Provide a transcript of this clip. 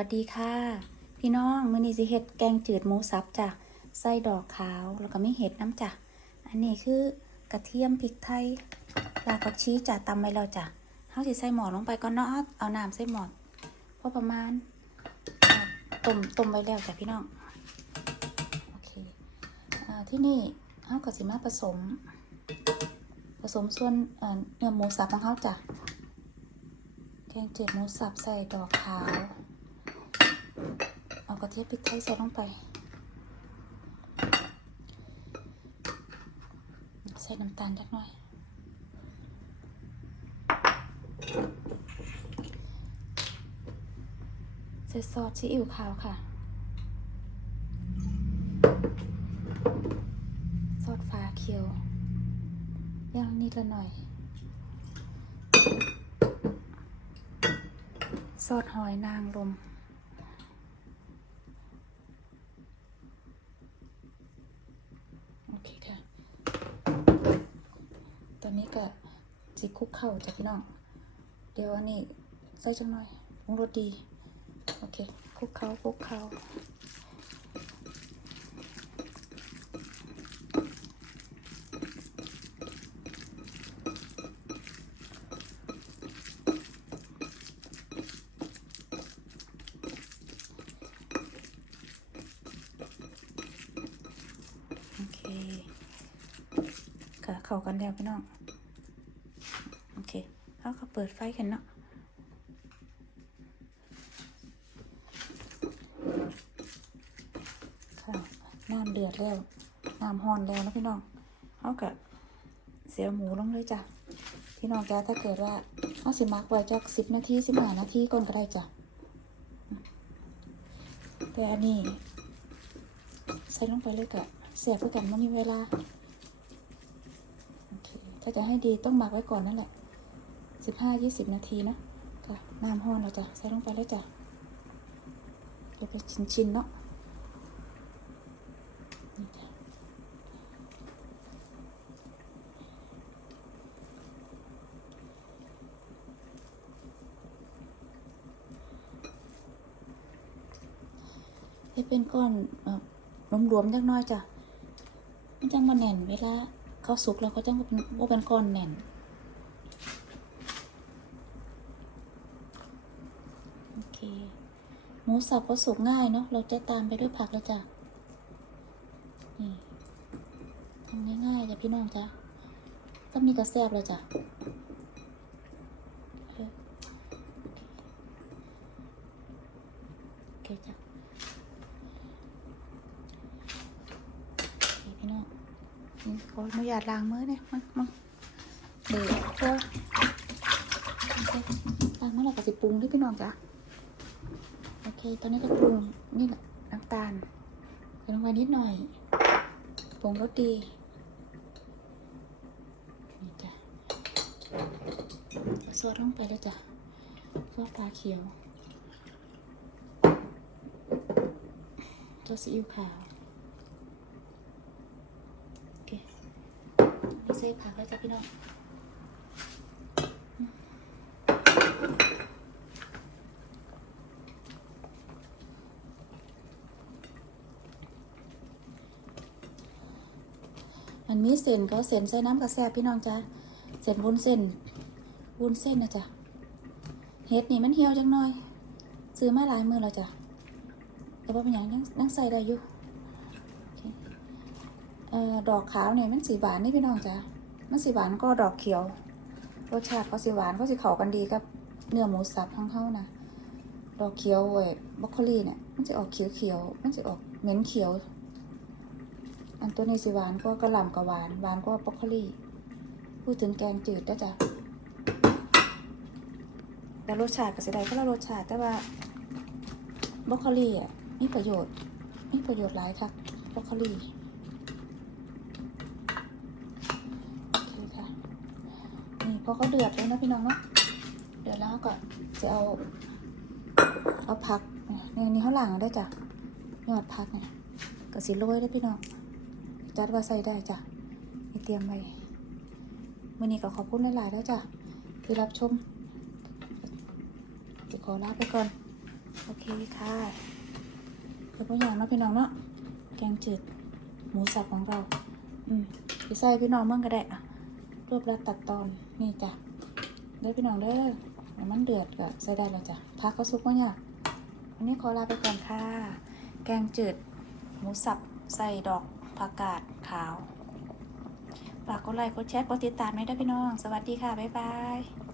วัสดีค่ะ พี่น้องมื้อนี้สิเฮ็ดแกงจืดหมูสับจ้ะใส่ดอกขาวแล้วก็มีเห็ดน้ำจ้ะอันนี้คือกระเทียมพริกไทยรากผักชีจ้ะตำไว้แล้วจ้ะเฮาสิใส่หม้อลงไปก่อนเนาะเอาน้ำใส่หม้อพอประมาณต้มต้มไว้แล้วจ้ะพี่น้องโอเคอที่นี่เฮาก็สิมาผสม ผสมส่วนเนื้อหมูสับของเฮาจ้ะแกงจืดหมูสับใส่ดอกขาว กระเทียมพริกไทยใส่ลงไป ใส่น้ำตาลจักหน่อยใส่ซอสซีอิ๊วขาวค่ะ ซอสฟ้าเขียวย่างนิดละหน่อย ซอสหอยนางรม โอเคค่ะ ตอ นี้ก็จิคุกเข้าจ้ะพี่น้อง เดี๋ยวอันนี้ใส่จังหน่อยปรุงรสดี โอเคคุกเข้าคุกเข้าโอเคก็เข้ากันแล้วพี่น้อง เขาก็เปิดไฟกันเนาะค่ะน้ำเดือดแล้ว น้ำห้อนแล้วนะพี่น้องเขากะเสียหมูลงเลยจ้ะ พี่น้องจ้าถ้าเกิดว่าเขาสิมักไว้จักสิบนาทีสิบห้านาทีก่อนก็ได้จ้ะ แต่อันนี้ ใส่ลงไปเลยกะเสียบเพื่อกันไม่มีเวลา โอเค ถ้าจะให้ดีต้องหมักไว้ก่อนนั่นแหละ สิบห้ายี่สิบนาทีนะจ้ะน้ำห้อนแล้วจ้ะใส่ลงไปเลยจ้ะเดี๋ยวไปชิ้นๆเนาะนี่จ้ะให้เป็นก้อนเอ่อรวมๆจักน้อยจ้ะมันจังมาแน่นเวลาเขาสุกแล้วเขาจังบ่เป็นบ่เป็นก้อนแน่น โอ เค หมูสับก็สุกง่ายเนาะ เราจะตามไปด้วยผักแล้วจ้ะ นี่ทำง่ายๆจ้ะพี่น้องจ้ะก็มีกระแซบเลยจ้ะเออโอเคจ้ะพี่น้องนี่ขออนุญาตล้างมือเนี่ยมามาเดี๋ยวตัวล้างมือเราก็สิปรุงด้วยพี่น้องจ้ะ ตอนนี้ก็ปรุงนี่แหละน้ำตาลใส่ลงไปนิดหน่อยผงรสดีนี่จ้ะซอสลงไปแล้วจ้ะซอสปลาเขียวซอสซีอิ๊วขาวโอเคใส่ผักแล้วจ้ะพี่น้อง นมีเส้นก็เส้นใส่น้ำกระแซบพี่น้องจ้ะเส้นวุ้นเส้นวุ้นเส้นนะจ้ะเห็ดนี่มันเหี่ยวจังหน่อย ซื้อมาหลายมือแล้วจ้ะแต่ว่าเป็นอย่างยังยังใส่ได้อยู่เอ่อดอกขาวเนี่ยมันสีหวานนี่พี่น้องจ้ะมันสีหวานก็ดอกเขียว รสชาติเขาสีหวานเขาสีเขากันดีกับเนื้อหมูสับของเขานะดอกเขียวเว้ยบรอกโคลีเนี่ยมันจะออกเขียวเขียวมันจะออกเหม็นเขียว อันตัวนี้สิหวานก็กระหล่ำกับหวานหวานก็บรอกโคลีพูดถึงแกงจืดนะจ๊ะแต่รสชาติก็สิได้ก็ละรสชาติแต่ว่าบรอกโคลีอะมีประโยชน์มีประโยชน์หลายครับรอกโคลีโอเคค่ะนี่พอเขาเดือดแล้วนะพี่น้องเนาะเดือดแล้วก็จะเอา เอาผักเนี่ยนี่เขาหลังได้จ้ะยอดผักเนี่ยก็สิโรยได้พี่น้อง จัดว่าใส่ได้จ้ะมีเตรียมไว้มื่อนี้ก็ขอบคุณหลายๆแล้วจ้ะที่รับชมจะขอลาไปก่อน โอเคค่ะเดี๋ยวพวอย่างเนาะพี่น้องเนาะแกงจืดหมูสับของเรา อืมไปใส่พี่น้องเมื่อก็ได้อะรวบรัดตัดตอนนี่จ้ะเด้พี่น้องเด้อน้ำมันเดือดก็ใส่ได้แล้วจ้ะพักก็ซุกว่าเนี่ยวันนี้ขอลาไปก่อนค่ะ แกงจืดหมูสับใส่ดอก ผักกาดขาว ฝากกดไลค์กดแชร์กดติดตามไว้ด้วยพี่น้อง สวัสดีค่ะ บ๊ายบาย